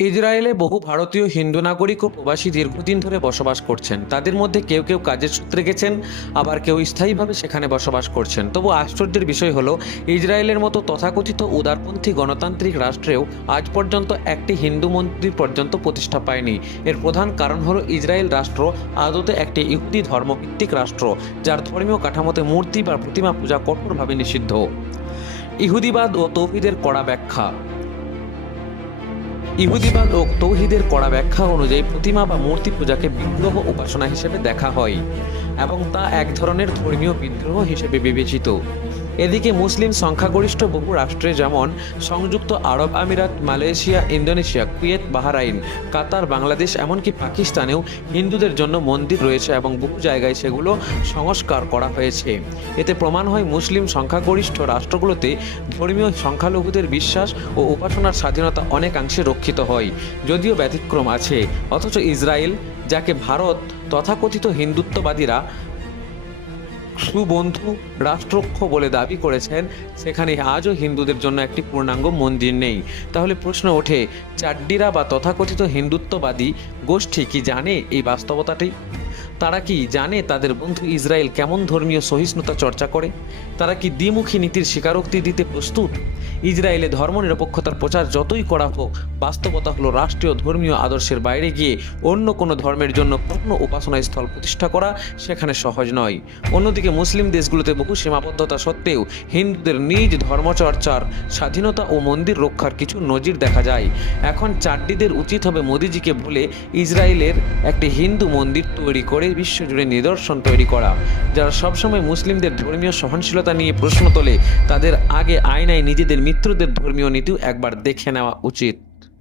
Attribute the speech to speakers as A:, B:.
A: ইসরায়েলে বহু ভারতীয় হিন্দু নাগরিক ও প্রবাসী দীর্ঘদিন ধরে বসবাস করছেন। তাদের মধ্যে কেউ কেউ কাজের সূত্রে গেছেন, আবার কেউ স্থায়ীভাবে সেখানে বসবাস করছেন। তবু আশ্চর্যের বিষয় হলো, ইসরায়েলের মতো তথাকথিত উদারপন্থী গণতান্ত্রিক রাষ্ট্রেও আজ পর্যন্ত একটি হিন্দু মন্দির পর্যন্ত প্রতিষ্ঠা পায়নি। এর প্রধান কারণ হলো ইসরায়েল রাষ্ট্র আদতে একটি ইহুদি ধর্মভিত্তিক রাষ্ট্র, যার ধর্মীয় কাঠামোতে মূর্তি বা প্রতিমা পূজা কঠোরভাবে নিষিদ্ধ। ইহুদিবাদ ও তৌহিদের কড়া ব্যাখ্যা। ইহুদিবাদ ও তৌহিদের কড়া ব্যাখ্যা অনুযায়ী প্রতিমা বা মূর্তি পূজাকে বিগ্রহ উপাসনা হিসেবে দেখা হয় এবং তা এক ধরনের ধর্মীয় বিদ্রোহ হিসেবে বিবেচিত। এদিকে মুসলিম সংখ্যাগরিষ্ঠ বহু রাষ্ট্রে যেমন সংযুক্ত আরব আমিরাত, Malaysia, Indonesia, Kuwait, Bahrain, Qatar, Bangladesh, এমনকি পাকিস্তানেও হিন্দুদের জন্য মন্দির রয়েছে এবং বহু জায়গায় সেগুলো সংস্কার করা হয়েছে। এতে প্রমাণ হয় মুসলিম সংখ্যাগরিষ্ঠ রাষ্ট্রগুলোতে ধর্মীয় সংখ্যালঘুদের বিশ্বাস ও উপাসনার স্বাধীনতা অনেকাংশে রক্ষিত হয়, যদিও ব্যতিক্রম আছে। অথচ ইসরায়েল, যাকে ভারত তথাকথিত হিন্দুত্ববাদীরা সুবন্ধু রাষ্ট্রক্ষ বলে দাবি করেছেন। সেখানে আজও হিন্দুদের জন্য একটি পূর্ণাঙ্গ মন্দির নেই। তাহলে প্রশ্ন ওঠে, চাড্ডিরা বা তথাকথিত হিন্দুত্ববাদী গোষ্ঠী কি জানে এই বাস্তবতাটি? তারা কি জানে তাদের বন্ধু ইসরায়েল কেমন ধর্মীয় সহিষ্ণুতা চর্চা করে? তারা কি দ্বিমুখী নীতির স্বীকারোক্তি দিতে প্রস্তুত? ইসরায়েলে ধর্মনিরপেক্ষতার প্রচার যতই করা হোক, বাস্তবতা হলো রাষ্ট্রীয় ধর্মীয় আদর্শের বাইরে গিয়ে অন্য কোনো ধর্মের জন্য পূর্ণ উপাসনা স্থল প্রতিষ্ঠা করা সেখানে সহজ নয়। অন্যদিকে মুসলিম দেশগুলোতে বহু সীমাবদ্ধতা সত্ত্বেও হিন্দুদের নিজ ধর্মচর্চার স্বাধীনতা ও মন্দির রক্ষার কিছু নজির দেখা যায়। এখন চাড্ডিদের উচিত হবে মোদিজিকে বলে ইসরায়েলের একটি হিন্দু মন্দির তৈরি করে বিশ্বজুড়ে নিদর্শন তৈরি করা। যারা সবসময় মুসলিমদের ধর্মীয় সহনশীলতা নিয়ে প্রশ্ন তোলে, তাদের আগে আয়নায় নিজেদের মিত্রদের ধর্মীয় নীতিও একবার দেখে নেওয়া উচিত।